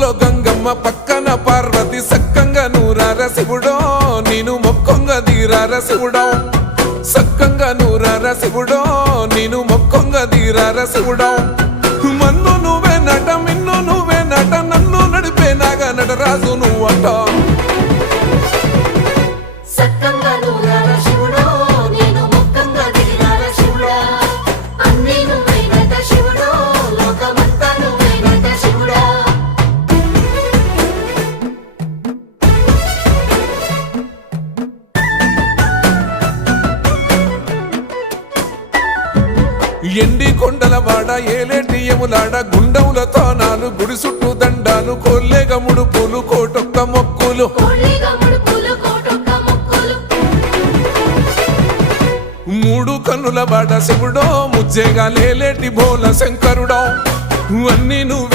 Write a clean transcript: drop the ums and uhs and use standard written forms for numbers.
ముక్కుల్లో గంగమ్మ పక్కన పార్వతి సక్కంగా నూరార శివుడో నేను మొక్కొంగ దీరార శివుడో సక్కంగా నూరార శివుడో నేను మొక్కొంగ దీరార శివుడో మన్ను నువ్వే నట మిన్ను నువ్వే నట నన్ను నడిపే నాగా నటరాజు నువ్వట సక్కంగా నూరార శివుడో నేను మొక్కంగా దిగార శివుడా అన్నీ నువ్వేనట శివుడో లోకమంతా నువ్వేనట శివుడా ఎండి కొండల వాడ ఏలేటి యములాడ గుండములతో నాలు గుడి చుట్టూ దండాలు కొల్లేగ ముడుపులు కోటొక్క మొక్కులు కోళ్ళిగా ముడుపులు కోటొక్క మొక్కులు మూడు కన్నుల వాడ శివుడో ముజ్జేగా లేలేటి భోల శంకరుడో అన్నీ నువ్వే